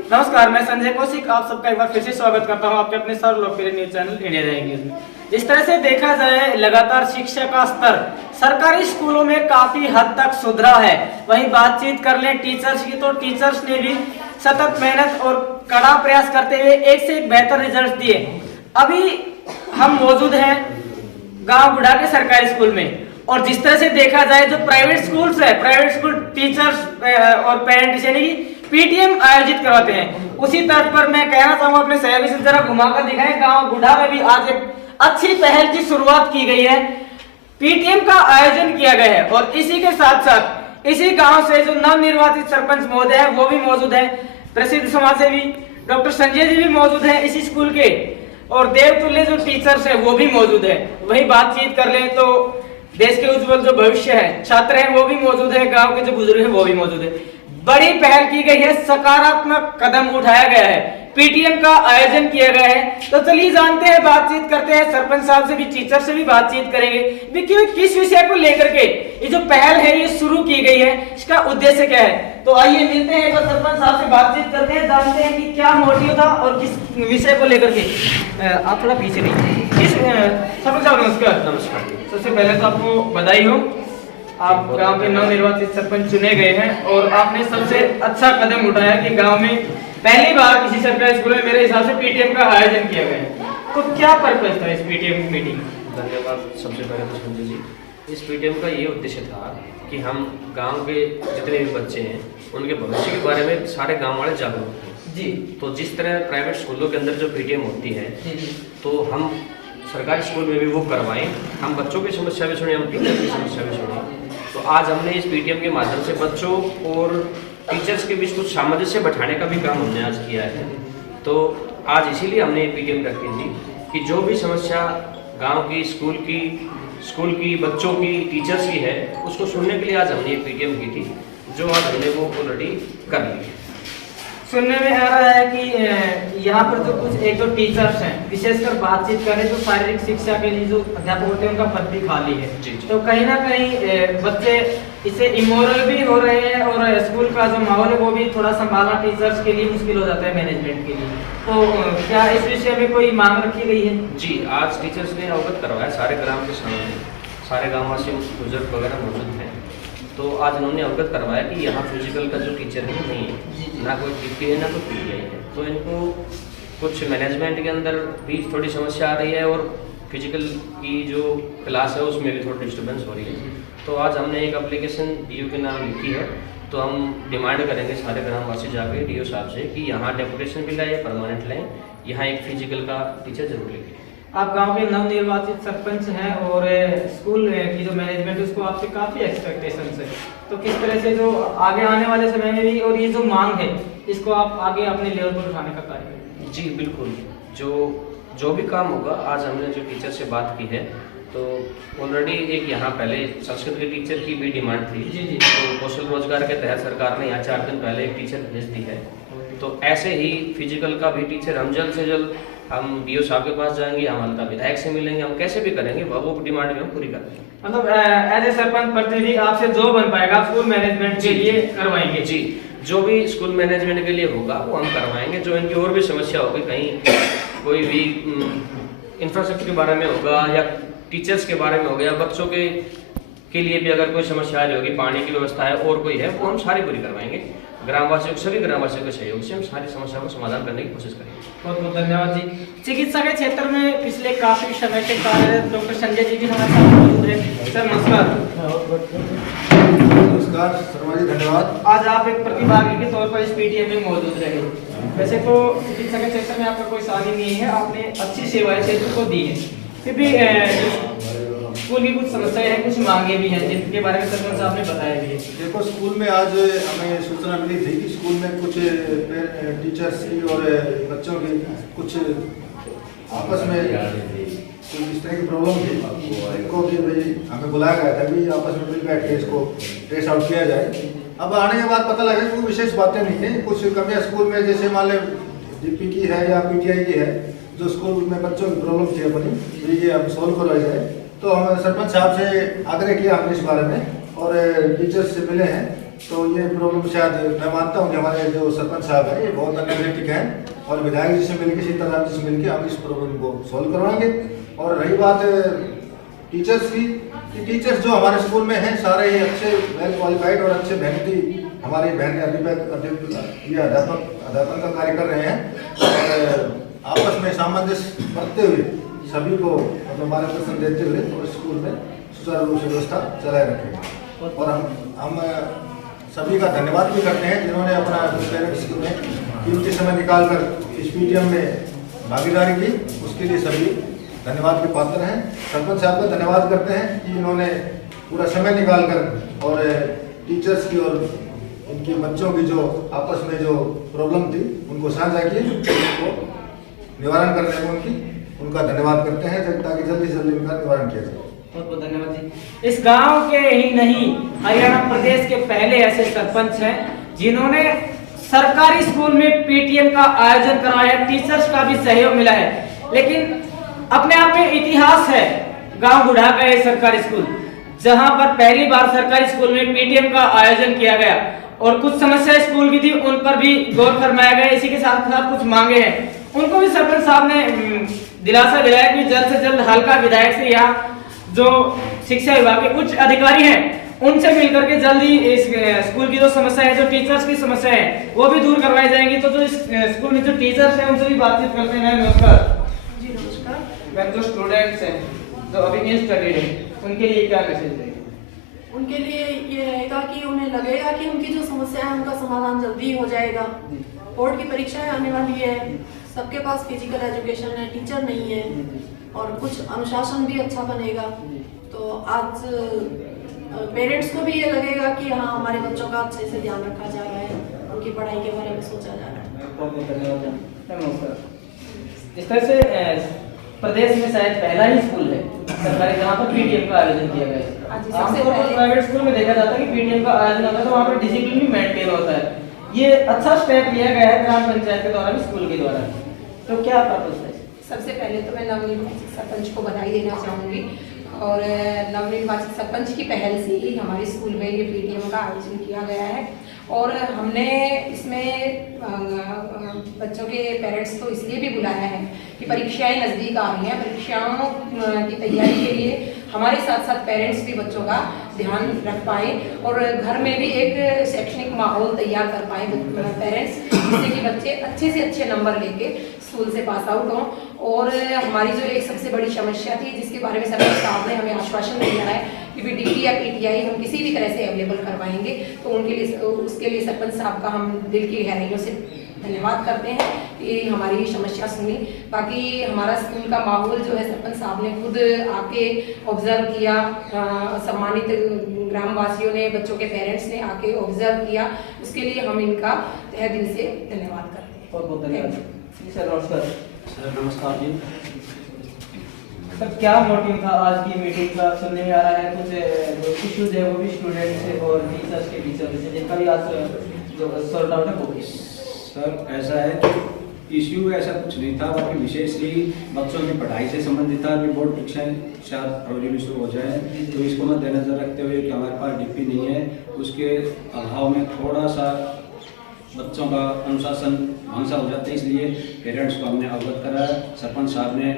नमस्कार, मैं संजय कौशिक आप सबका एक बार फिर से स्वागत करता हूं आपके अपने सर्व लोकप्रिय न्यूज चैनल इंडिया न्यूज में। जिस तरह से देखा जाए लगातार शिक्षा का स्तर सरकारी स्कूलों में काफी हद तक सुधरा है। वहीं बातचीत कर लें टीचर्स की तो टीचर्स ने भी सतत मेहनत और कड़ा प्रयास करते हुए एक से एक बेहतर रिजल्ट दिए। अभी हम मौजूद हैं गाँव बुढ़ा के सरकारी स्कूल में और जिस तरह से देखा जाए जो प्राइवेट स्कूल्स है, प्राइवेट स्कूल टीचर्स और पेरेंट्स यानी कि पीटीएम आयोजित करवाते हैं, उसी तर्ज पर मैं कहना चाहूंगा अपने सहयोगी से जरा घुमाकर दिखाएं। गांव बुढ़ा में भी आज एक अच्छी पहल की शुरुआत की गई है, पीटीएम का आयोजन किया गया है और इसी के साथ साथ इसी गांव से जो नवनिर्वाचित सरपंच महोदय है वो भी मौजूद है, प्रसिद्ध समाजसेवी डॉक्टर संजय जी भी मौजूद है इसी स्कूल के, और देवतुल्य जो टीचर्स है वो भी मौजूद है। वही बातचीत कर ले तो देश के उज्जवल जो भविष्य है छात्र हैं वो भी मौजूद है, गांव के जो बुजुर्ग हैं वो भी मौजूद है। बड़ी पहल की गई है, सकारात्मक कदम उठाया गया है, पीटीएम का आयोजन किया गया है। तो चलिए जानते हैं, बातचीत करते हैं, सरपंच साहब से भी टीचर से भी बातचीत करेंगे। देखिए किस विषय को लेकर के ये जो पहल है ये शुरू की गई है, इसका उद्देश्य क्या है। तो आइए मिलते हैं, एक बार सरपंच साहब से बातचीत करते हैं, जानते हैं कि क्या मोटिव था और किस विषय को लेकर के। आप थोड़ा पीछे नहीं, सरपंच साहब नमस्कार। नमस्कार। सबसे पहले तो आपको बधाई हो, आप गांव के नवनिर्वाचित सरपंच चुने गए हैं और आपने सबसे अच्छा कदम उठाया कि गांव में पहली बार किसी सरकारी स्कूल में मेरे हिसाब से पीटीएम का आयोजन किया गया है। तो क्या पर्पस था इस पीटीएम मीटिंग? धन्यवाद। सबसे पहले तो संजय जी, इस पीटीएम का ये उद्देश्य था कि हम गांव के जितने भी बच्चे हैं उनके भविष्य के बारे में सारे गांव वाले जागरूक हैं जी। तो जिस तरह प्राइवेट स्कूलों के अंदर जो पीटीएम होती है तो हम सरकारी स्कूल में भी वो करवाएं, हम बच्चों की समस्या भी सुने, हम टीचर की समस्या भी सुने। तो आज हमने इस पीटीएम के माध्यम से बच्चों और टीचर्स के बीच कुछ सामंजस्य बैठाने का भी काम हमने आज किया है। तो आज इसीलिए हमने ये पीटीएम रखी थी कि जो भी समस्या गांव की, स्कूल की, बच्चों की, टीचर्स की है, उसको सुनने के लिए आज हमने ये पीटीएम की थी, जो आज हमने वो ऑलरेडी कर ली। सुनने में आ रहा है कि यहाँ पर जो कुछ एक दो टीचर्स हैं, विशेषकर बातचीत करें तो शारीरिक शिक्षा के लिए जो अध्यापक होते हैं उनका पद भी खाली है। जी। तो कहीं ना कहीं बच्चे इससे इमोरल भी हो रहे हैं और स्कूल का जो माहौल है वो भी थोड़ा संभालना टीचर्स के लिए मुश्किल हो जाता है, मैनेजमेंट के लिए। तो क्या इस विषय में कोई मांग रखी गई है? जी, आज टीचर्स ने अवगत करवाया सारे ग्राम के सामने, सारे गाँववासी बुजुर्ग वगैरह मौजूद हैं। तो आज उन्होंने अवगत करवाया कि यहाँ फिजिकल का जो टीचर है नहीं है, ना कोई टीपी है ना कोई पीटीआई है। तो इनको कुछ मैनेजमेंट के अंदर भी थोड़ी समस्या आ रही है और फिजिकल की जो क्लास है उसमें भी थोड़ी डिस्टर्बेंस हो रही है। तो आज हमने एक एप्लीकेशन डीओ के नाम लिखी है, तो हम डिमांड करेंगे सारे ग्रामवासी जाके डीओ साहब से कि यहाँ डेपुटेशन भी लाए, परमानेंट लाएँ, यहाँ एक फिजिकल का टीचर जरूर लेके। आप गांव के नवनिर्वाचित सरपंच हैं और स्कूल की जो मैनेजमेंट है उसको आपसे काफी एक्सपेक्टेशंस है, तो किस तरह से जो आगे आने वाले समय में भी और ये जो मांग है इसको आप आगे अपने लेवल पर उठाने का कार्य करेंगे? जी बिल्कुल। जो भी काम होगा, आज हमने जो टीचर से बात की है तो ऑलरेडी एक यहाँ पहले संस्कृत के टीचर की भी डिमांड थी। जी। तो कौशल रोजगार के तहत सरकार ने यहाँ 4 दिन पहले एक टीचर भेज दी है। तो ऐसे ही फिजिकल का भी टीचर हम जल्द से जल्द हम डीओ साहब के पास जाएंगे, हम हल्का विधायक से मिलेंगे, हम कैसे भी करेंगे वो डिमांड भी हम पूरी करेंगे। मतलब एज ए सरपंच प्रतिनिधि आपसे जो बन पाएगा स्कूल मैनेजमेंट के लिए करवाएंगे? जी, जो भी स्कूल मैनेजमेंट के लिए होगा वो हम करवाएंगे। जो इनकी और भी समस्या होगी, कहीं कोई भी इंफ्रास्ट्रक्चर के बारे में होगा या टीचर्स के बारे में हो गया, बच्चों के लिए भी अगर कोई समस्या होगी, पानी की व्यवस्था है और कोई है, वो हम सारी पूरी करवाएंगे। ग्रामवासियों को, सभी ग्रामवासियों के सहयोग से हम सारी समस्या को समाधान करने की कोशिश करेंगे। बहुत बहुत धन्यवाद जी। चिकित्सा के क्षेत्र में पिछले काफी समय से कार्यरत डॉक्टर संजय जी भी हमारे साथ मौजूद है। सर नमस्कार। नमस्कार शर्मा जी, धन्यवाद। आज आप एक प्रतिभागी के तौर पर इस पीटीएम में मौजूद रहे। वैसे तो चिकित्सा के क्षेत्र में आपका कोई शादी नहीं है, आपने अच्छी सेवाएं क्षेत्र को दी है, फिर भी स्कूल की कुछ समस्याएं हैं, कुछ मांगे भी हैं जिनके बारे में सरपंच साहब ने बताया भी है। देखो, स्कूल में आज हमें सूचना मिली थी कि स्कूल में कुछ टीचर्स की और बच्चों की कुछ आपस में कुछ इस तरह की प्रॉब्लम थी, इनको भी भाई हमें बुलाया गया था कि आपस में मिल बैठ के इसको ट्रेस आउट किया जाए। अब आने के बाद पता लगा कि कोई विशेष बातें नहीं थी, कुछ कमियाँ स्कूल में, जैसे मान लें डीपी की है या पीटीआई की है, जो स्कूल में बच्चों की प्रॉब्लम थी अपनी, तो ये अब सॉल्व करवाई जाए। तो हम सरपंच साहब से आग्रह किया हमने इस बारे में और टीचर्स से मिले हैं। तो ये प्रॉब्लम शायद मैं मानता हूँ कि हमारे जो सरपंच साहब हैं ये बहुत एनर्जेटिक हैं और विधायक जी से मिलकर सीताराम जी से मिलकर हम इस प्रॉब्लम को सॉल्व करवाएंगे। और रही बात टीचर्स की, कि टीचर्स जो हमारे स्कूल में हैं सारे ही अच्छे वेल क्वालिफाइड और अच्छे मेहनती हमारी बहन अध्यापन का कार्य कर रहे हैं और आपस में सामंजस्य बरतते हुए सभी को मतलब मार्गदर्शन देते हुए और स्कूल में सुचारू रूप से व्यवस्था चलाए रखेंगे। और हम सभी का धन्यवाद भी करते हैं जिन्होंने अपना पेरेंट्स में कीमती समय निकालकर इस पीटीएम में भागीदारी की, उसके लिए सभी धन्यवाद के पात्र हैं। सरपंच साहब का धन्यवाद करते हैं कि इन्होंने पूरा समय निकालकर और टीचर्स की और उनके बच्चों की जो आपस में जो प्रॉब्लम थी उनको साझा की, उनको निवारण करने में उनका धन्यवाद करते हैं ताकि जल्दी से जल्दी उनका निवारण किया जाए। बहुत बहुत धन्यवाद जी। इस गांव के ही नहीं हरियाणा प्रदेश के पहले ऐसे सरपंच हैं जिन्होंने सरकारी स्कूल में पीटीएम का आयोजन कराया, टीचर्स का भी सहयोग मिला है। लेकिन अपने आप में इतिहास है गांव बुढ़ा का ये सरकारी स्कूल, जहां पर पहली बार सरकारी स्कूल में पीटीएम का आयोजन किया गया और कुछ समस्या स्कूल की थी उन पर भी गौर फरमाया गया। इसी के साथ साथ कुछ मांगे हैं, उनको भी सरपंच साहब ने दिलासा दिलाया कि जल्द से जल्द हल्का विधायक से या जो शिक्षा विभाग के उच्च अधिकारी हैं उनसे मिलकर के जल्दी इस स्कूल की जो समस्या है, जो टीचर्स की समस्या है वो भी दूर करवाई जाएंगी। तो जो इस स्कूल में जो टीचर्स हैं उनसे भी बातचीत करते हैं। नमस्कार जी। नमस्कार। मैम, जो स्टूडेंट्स हैं जो अभी इन स्टडीड हैं उनके लिए क्या मैसेज देंगे? उनके लिए ये रहेगा कि उन्हें लगेगा कि उनकी जो समस्या है उनका समाधान जल्दी हो जाएगा। बोर्ड की परीक्षाएं आने वाली है, सबके पास फिजिकल एजुकेशन है, टीचर नहीं है और कुछ अनुशासन भी अच्छा बनेगा। तो आज पेरेंट्स को भी ये लगेगा कि हाँ हमारे बच्चों का अच्छे से ध्यान रखा जा रहा है, उनकी पढ़ाई के बारे में सोचा जा रहा है। बहुत बहुत धन्यवाद। नमस्कार। इस तरह से प्रदेश में शायद पहला ही स्कूल है सरकारी जहाँ पर पीटीएम का आयोजन किया गया है। आमतौर पर प्राइवेट स्कूल में देखा जाता है कि पीटीएम का आयोजन होता है तो वहाँ पर डिसिप्लिन भी मेंटेन होता है। ये अच्छा स्टेप लिया गया है ग्राम पंचायत के द्वारा भी, स्कूल के द्वारा। तो क्या पर्पस है? सबसे पहले तो मैं नवनिर्वाचित सरपंच को बधाई देना चाहूँगी और नवनिर्वाचित सरपंच की पहल से ही हमारे स्कूल में ये पीटीएम का आयोजन किया गया है। और हमने इसमें बच्चों के पेरेंट्स को इसलिए भी बुलाया है कि परीक्षाएं नज़दीक आ रही हैं, परीक्षाओं की तैयारी के लिए हमारे साथ साथ पेरेंट्स भी बच्चों का ध्यान रख पाए और घर में भी एक शैक्षणिक माहौल तैयार कर पाए पेरेंट्स, जिससे कि बच्चे अच्छे से अच्छे नंबर लेके स्कूल से पास आउट हों। और हमारी जो एक सबसे बड़ी समस्या थी जिसके बारे में सरपंच साहब ने हमें आश्वासन दिया है कि डीटी या पीटीआई हम किसी भी तरह से अवेलेबल करवाएंगे, तो उनके लिए उसके लिए सरपंच साहब का हम दिल की गहराइयों से धन्यवाद करते हैं कि हमारी समस्या सुनी। बाकी हमारा स्कूल का माहौल जो है सरपंच साहब ने खुद आके ऑब्जर्व किया, सम्मानित ग्रामवासियों ने, बच्चों के पेरेंट्स ने आके ऑब्जर्व किया, उसके लिए हम इनका तहे दिल से धन्यवाद करते हैं। बहुत बहुत धन्यवाद। सर नमस्कार। सर नमस्कार जी। सर क्या मोटिव था आज की मीटिंग का? सुनने में आ रहा है कुछ जो इश्यूज है वो भी स्टूडेंट्स से और टीचर्स के बीच में जिनका भी आज जो सॉर्ट आउट है वो भी। सर ऐसा है कि इश्यू ऐसा कुछ नहीं था, बाकी विशेषली बच्चों की पढ़ाई से संबंधित था कि बोर्ड परीक्षाएं शायद फरवरी में शुरू हो जाए, तो इसको मद्देनजर रखते हुए कि हमारे पास डीपी नहीं है, उसके अभाव में थोड़ा सा बच्चों का अनुशासन भंग हो जाता है, इसलिए पेरेंट्स को हमने अवगत कराया, सरपंच साहब ने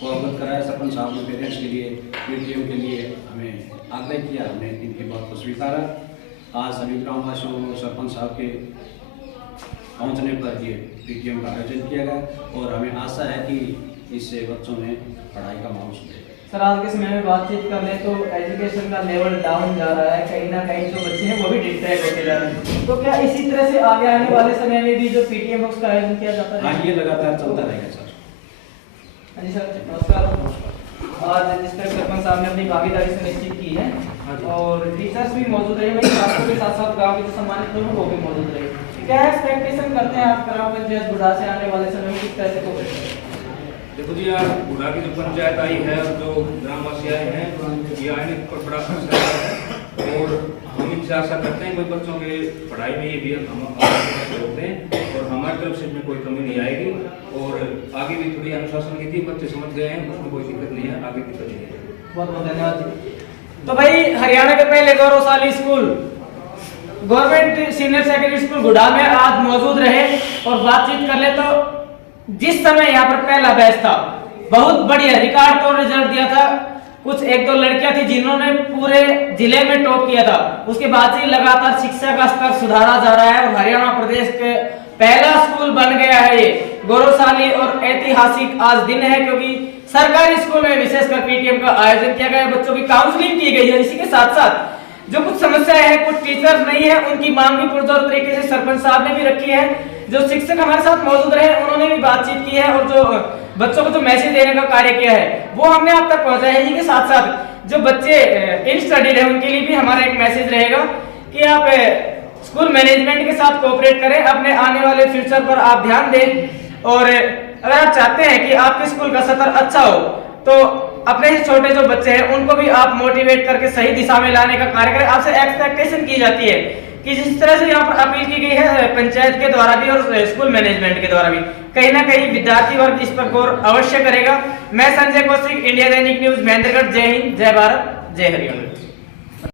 को अवगत कराया। सरपंच साहब ने पेरेंट्स के लिए पीटीएम के लिए हमें आग्रह किया, हमने इनकी बात को स्वीकारा। आज सभी ग्रामवासियों को सरपंच साहब के पहुंचने पर ये पीटीएम का आयोजन किया गया और हमें आशा है कि इससे बच्चों में पढ़ाई का माहौल सुधरे। सर आज के समय में बातचीत कर ले तो एजुकेशन का लेवल डाउन जा रहा है, कहीं ना कहीं जो बच्चे हैं वो भी डिस्ट्रैक्ट होते जा रहे हैं, तो क्या इसी तरह से आगे आने वाले समय में भी जो पीटीएम उसका आयोजन किया जाता है? हाँ, ये लगातार चलता रहेगा सर। हाँ जी सर नमस्कार। आज जिस तरह सरपंच साहब ने अपनी भागीदारी सुनिश्चित की है और टीचर्स भी मौजूद रहे, वही छात्रों के साथ साथ गाँव के जो सम्मानित लोग वो भी मौजूद रहे, क्या एक्सपेक्टेशन करते हैं आप ग्राम पंचायत बुढ़ा से आने वाले समय में किस तरह से कोशिश करें? देखो जी, आज बुढ़ा की जो पंचायत आई है और जो ग्रामवासी आए हैं ये आने पर बड़ा असर है और हम इनसे आशा करते हैं कोई बच्चों के पढ़ाई में ये भी हम होते हैं और हमारी तरफ से इसमें कोई कमी नहीं आएगी और आगे भी थोड़ी अनुशासन की थी, बच्चे समझ गए हैं, उसमें कोई दिक्कत नहीं है, आगे दिक्कत नहीं है। बहुत बहुत धन्यवाद। तो भाई हरियाणा के पहले गौरवशाली school government senior secondary school गुड़ा में आज मौजूद रहे और बातचीत कर ले। तो जिस समय यहाँ पर पहला बैच था, बहुत बढ़िया रिकॉर्ड तोड़ रिजल्ट दिया था। कुछ एक दो लड़कियां थी जिन्होंने पूरे जिले में टॉप किया था। उसके बाद से लगातार शिक्षा का स्तर सुधारा जा रहा है और हरियाणा प्रदेश के पहला स्कूल बन गया है। ये गौरवशाली और ऐतिहासिक आज दिन है, क्योंकि सरकारी स्कूल में विशेषकर पीटीएम का आयोजन किया गया, बच्चों की काउंसलिंग की गई है। इसी के साथ साथ जो कुछ समस्याएं हैं, कुछ टीचर्स नहीं है, उनकी मांग भी पुरजोर तरीके से सरपंच साहब ने भी रखी है। जो शिक्षक हमारे साथ मौजूद रहे उन्होंने भी बातचीत की है और जो बच्चों को जो मैसेज देने का कार्य किया है वो हमने आप तक पहुंचाया है। इसी के साथ साथ जो बच्चे इन स्टडीड है उनके लिए भी हमारा एक मैसेज रहेगा कि आप स्कूल मैनेजमेंट के साथ कोऑपरेट करें, अपने आने वाले फ्यूचर पर आप ध्यान दें। और अगर आप चाहते हैं कि आपके स्कूल का स्तर अच्छा हो तो अपने ही छोटे जो बच्चे हैं उनको भी आप मोटिवेट करके सही दिशा में लाने का कार्य करें। आपसे एक्सपेक्टेशन की जाती है कि जिस तरह से यहाँ पर अपील की गई है पंचायत के द्वारा भी और स्कूल मैनेजमेंट के द्वारा भी, कहीं ना कहीं विद्यार्थी वर्ग इस पर गौर अवश्य करेगा। मैं संजय कौशिक, इंडिया दैनिक न्यूज, महेंद्रगढ़। जय हिंद, जय भारत, जय हरियाणा।